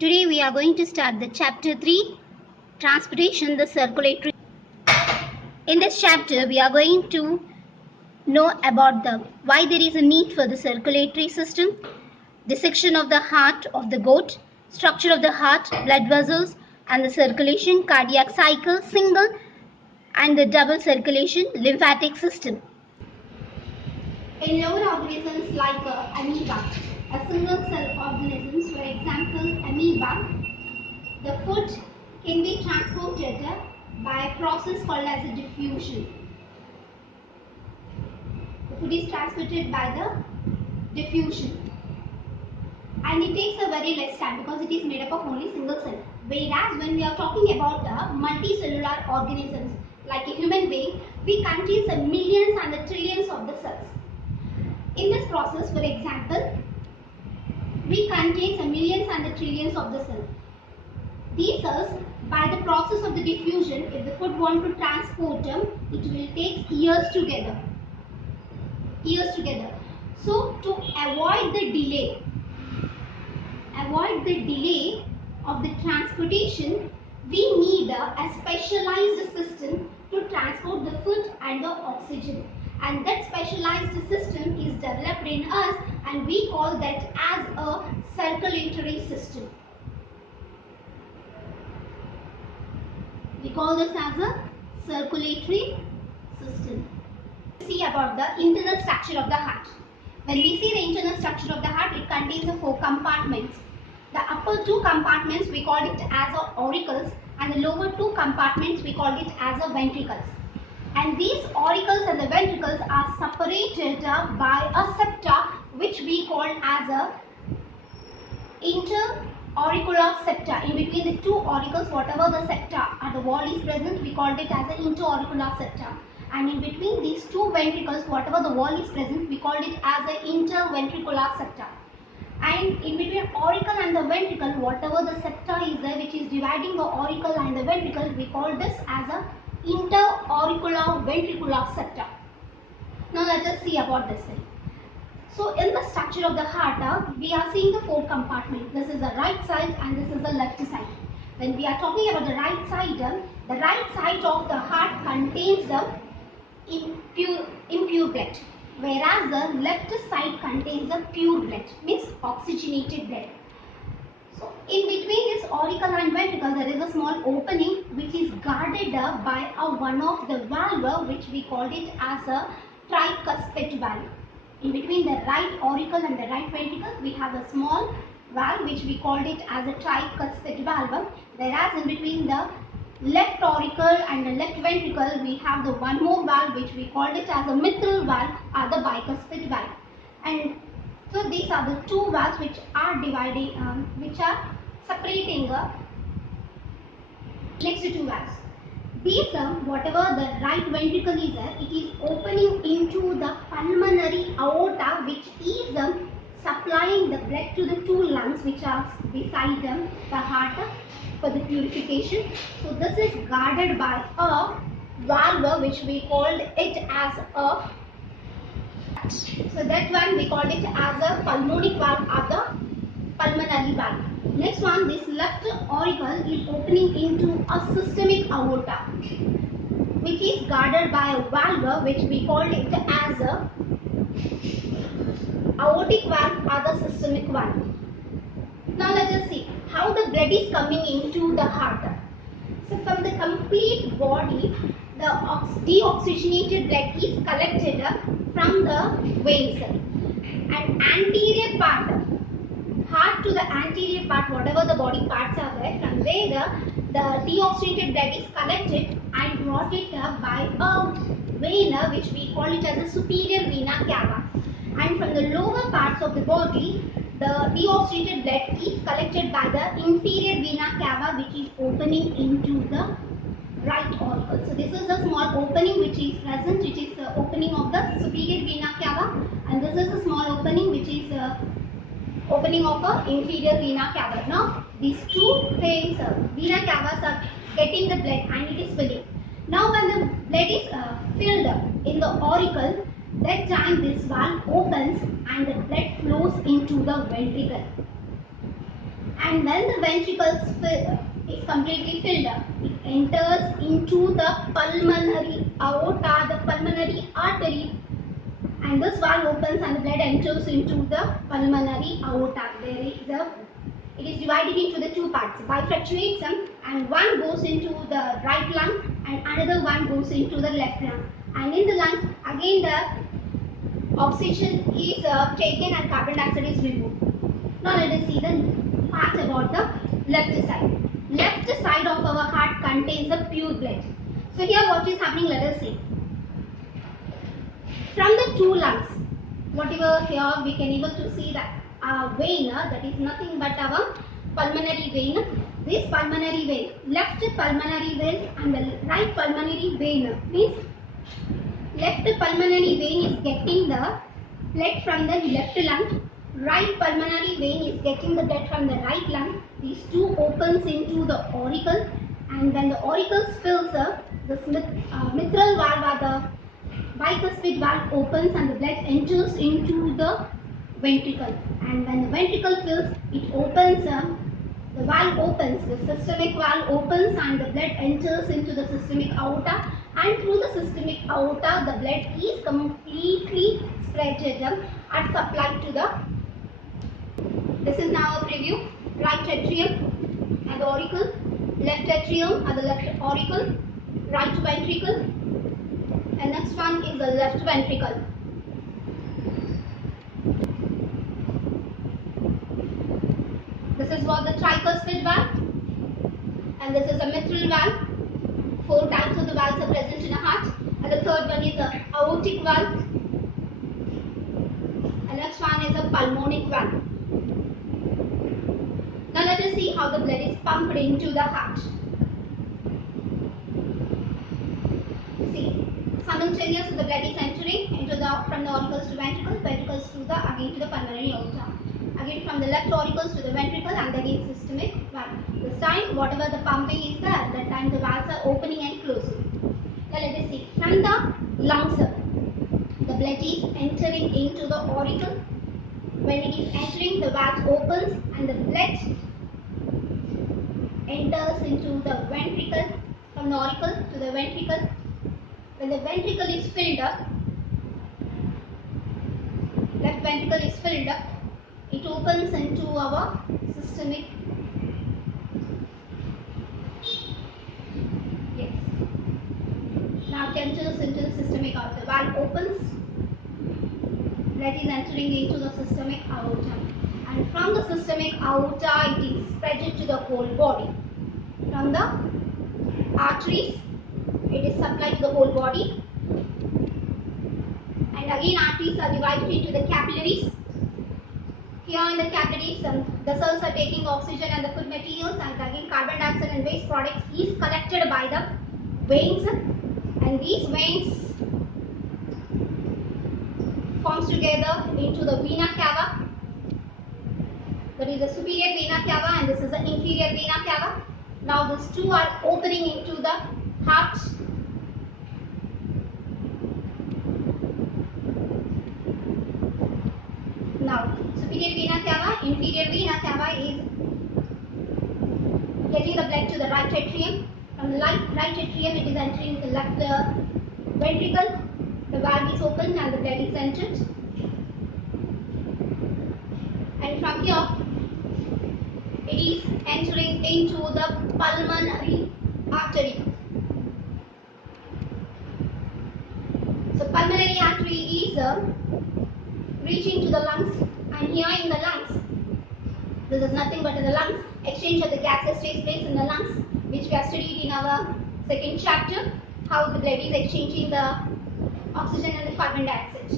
Today we are going to start the chapter 3, Transportation, the Circulatory. In this chapter we are going to know about why there is a need for the circulatory system, dissection of the heart of the goat, structure of the heart, blood vessels and the circulation, cardiac cycle, single and the double circulation, lymphatic system. In lower organisms like amoeba, a single cell organisms, for example amoeba, the food can be transported by a process called as a diffusion. The food is transported by the diffusion and it takes a very less time because it is made up of only single cell. Whereas when we are talking about multicellular organisms like a human being, we contain the millions and the trillions of the cells. In this process, for example, we contain the millions and the trillions of the cells. These cells, by the process of the diffusion, if the food want to transport them, it will take years together. So to avoid the delay of the transportation, we need a specialized system to transport the food and the oxygen. And that specialized system is developed in us and we call that as a circulatory system. We call this as a circulatory system. See about the internal structure of the heart. When we see the internal structure of the heart, it contains the 4 compartments. The upper 2 compartments we call it as a auricles and the lower 2 compartments we call it as a ventricles. And these auricles and the ventricles are separated by a septa which we call as a interauricular septa. In between the 2 auricles, whatever the septa at the wall is present, we called it as an interauricular septa. And in between these 2 ventricles, whatever the wall is present, we called it as an interventricular septa. And in between auricle and the ventricle, whatever the septa is there which is dividing the auricle and the ventricle, we call this as a interauricular ventricular septa. Now let us see about this thing. So in the structure of the heart, we are seeing the 4 compartments. This is the right side and this is the left side. When we are talking about the right side of the heart contains the impure blood, whereas the left side contains the pure blood, means oxygenated blood. So in between this auricle and ventricle there is a small opening which is guarded by one of the valve which we called it as a tricuspid valve. In between the right auricle and the right ventricle we have a small valve which we called it as a tricuspid valve, whereas in between the left auricle and the left ventricle we have the one more valve which we called it as a mitral valve or the bicuspid valve. And so these are the 2 valves which are dividing, which are separating the next 2 valves. These, whatever the right ventricle is there, it is opening into the pulmonary aorta which is supplying the blood to the 2 lungs which are beside the heart for the purification. So this is guarded by a valve which we called it as a, so that one we called it as a pulmonic valve or the pulmonary valve. Next one, this left auricle is opening into a systemic aorta which is guarded by a valve which we called it as a aortic valve or the systemic valve. Now let us see how the blood is coming into the heart. So from the complete body, the deoxygenated blood is collected from the veins. And anterior part, heart to the anterior part, whatever the body parts are there, from there the deoxygenated blood is collected and brought it by a vein which we call it as a superior vena cava. And from the lower parts of the body, the deoxygenated blood is collected by the inferior vena cava which is opening into the right auricle. So this is the small opening which is present, which is the opening of the superior vena cava, and this is the small opening which is opening of the inferior vena cava. Now these 2 things, vena cavas are getting the blood and it is filling. Now when the blood is filled in the auricle, that time this valve opens and the blood flows into the ventricle. And when the ventricles is completely filled up, it enters into the pulmonary aorta, the pulmonary artery, and this valve opens and the blood enters into the pulmonary aorta. It is divided into the two parts, bifurcates, and one goes into the right lung and another one goes into the left lung. And in the lungs, again the oxygen is taken and carbon dioxide is removed. Now let us see the part about the left side. Left side of our heart contains the pure blood. So here what is happening, let us see. From the two lungs, whatever here we can able to see that vein, that is nothing but our pulmonary vein. This pulmonary vein, left pulmonary vein and the right pulmonary vein, means left pulmonary vein is getting the blood from the left lung, right pulmonary vein is getting the blood from the right lung. These two opens into the auricle, and when the auricle fills, the mitral valve or the bicuspid valve opens and the blood enters into the ventricle. And when the ventricle fills, it opens, the valve opens, the systemic valve opens and the blood enters into the systemic aorta, and through the systemic aorta the blood is completely spread and supplied to the, this is now a preview, right atrium and the auricle, left atrium and the left auricle, right ventricle, and next one is the left ventricle. This is what the tricuspid valve, and this is a mitral valve. 4 types of the valves are present in a heart, and the third one is the aortic valve, and next one is a pulmonic valve. Now let us see how the blood is pumped into the heart. See, simultaneous the blood is entering into the, from the auricles to ventricles, ventricles to the, again to the pulmonary aorta. Again from the left auricles to the ventricle and again systemic valve. This time whatever the pumping is there, that time the valves are opening and closing. Now let us see. From the lungs, the blood is entering into the auricle. When it is entering, the valve opens and the blood enters into the ventricle, from the auricle to the ventricle. When the ventricle is filled up, left ventricle is filled up, it opens into our systemic, yes, now it enters into the systemic aorta. The valve opens, blood is entering into the systemic aorta, and from the systemic aorta it is spread to the whole body. From the arteries it is supplied to the whole body, and again arteries are divided into the capillaries. Here in the capillaries, the cells are taking oxygen and the food materials, and again carbon dioxide and waste products is collected by the veins, and these veins forms together into the vena cava. That is the superior vena cava and this is the inferior vena cava. Now these two are opening into the heart. Now superior vena cava, inferior vena cava is getting the blood to the right atrium. From the right atrium it is entering the left ventricle. The valve is opened and the blood is entered. And from here it is entering into the pulmonary artery. So pulmonary artery is reaching to the lungs, and here in the lungs, this is nothing but in the lungs, exchange of the gases takes place in the lungs, which we have studied in our second chapter, how the blood is exchanging the oxygen and the carbon dioxide.